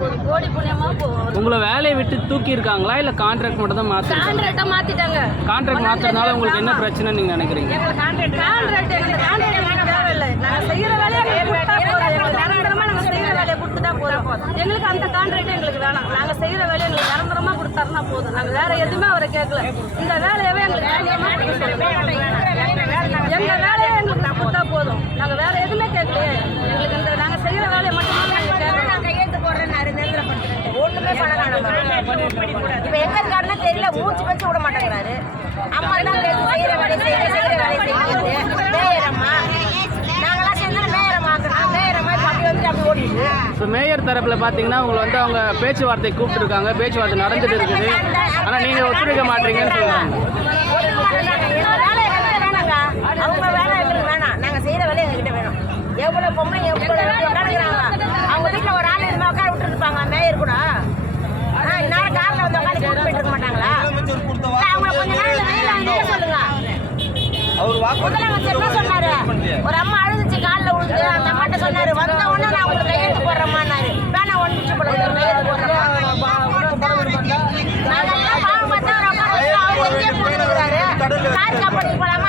போகுது, கோடி புண்ணியமா போகுது. உங்களை வேலையை விட்டு தூக்கி இருக்காங்களா இல்ல கான்ட்ராக்ட் மட்டும் தான் மாத்தி? கான்ட்ராக்டா மாத்திட்டாங்க. கான்ட்ராக்ட் மாத்துறதுனால உங்களுக்கு என்ன பிரச்சனை நீங்க நினைக்கிறீங்க? கான்ட்ராக்ட் எங்களுக்கு தேவையில்லை. நாங்க செய்யற வேலையை நிரந்தரமா நாங்க செய்யற வேலையை கொடுத்துட்டா போதும். எங்களுக்கு அந்த கான்ட்ராக்ட் எங்களுக்கு வேணாம். நாங்க செய்யற வேலையை எங்களுக்கு நிரந்தரமா கொடுத்தாருன்னா போதும். நாங்க வேற எதுவுமே அவரை கேட்கல. இந்த வேலையவே எங்களுக்கு எங்க வேலையை எங்களுக்கு கொடுத்தா போதும். நாங்க வேற எதுவுமே கேட்கலையே. எங்களுக்கு இந்த நாங்க செய்யற வேலையை மட்டும்தான் நாங்க கேட்கறோம். கையெழுத்து போடுறேன் ஒண்ணுமே பண்ண இப்ப எங்க இருக்காருன்னா தெரியல. மூச்சு வச்சு விட மாட்டேங்கிறாரு. அம்மா தான் செய்யற வேலை செய்யுது. மேயரம்மா நாங்களாம் சேர்ந்து மேயரம்மாக்குறோம். மேயரம்மா இப்ப அப்படி வந்து அப்படி ஓடிடுது. இப்போ மேயர் தரப்புல பாத்தீங்கன்னா உங்களை வந்து அவங்க பேச்சுவார்த்தை கூப்பிட்டு இருக்காங்க, பேச்சுவார்த்தை நடந்துட்டு இருக்குது. ஆனா நீங்க ஒத்துழைக்க மாட்டீங்கன்னு சொல்றாங்க. அவங்க வேலை எங்களுக்கு வேணாம். நாங்க செய்யற வேலை எங்ககிட்ட வேணும். எவ்வளவு பொம்பளை எவ்வளவு உட்காந்துக்கிறாங்க. அவங்க வீட்டுல ஒரு ஆள் இருந்தா உட்கார விட்டு இருப்பாங்க மேயர் கூட. இந்நேரம் காரில் வந்து உட்காந்து கூட்டு போயிட்டு இருக்க மாட்டாங்களா? அவங்க கொஞ்ச நேரம் வெயில வந்து சொல்லுங்க. முதலமைச்சர் என்ன சொன்னாரு? ஒரு அம்மா அழுதுச்சு, காலில் விழுந்து. அந்த அம்மாட்ட சொன்னாரு, வந்த உடனே நான் உங்களுக்கு கையெழுத்து போடுறேம்மான்னாரு. வேணா ஒன்று நிமிஷம் போடுறது கையெழுத்து போடுறேன். நாங்கெல்லாம் பாவம் பார்த்தா அவர் உட்கார அவர் எங்கேயே போட்டுருக்காரு. கார் காப்பாற்றி போலாமா?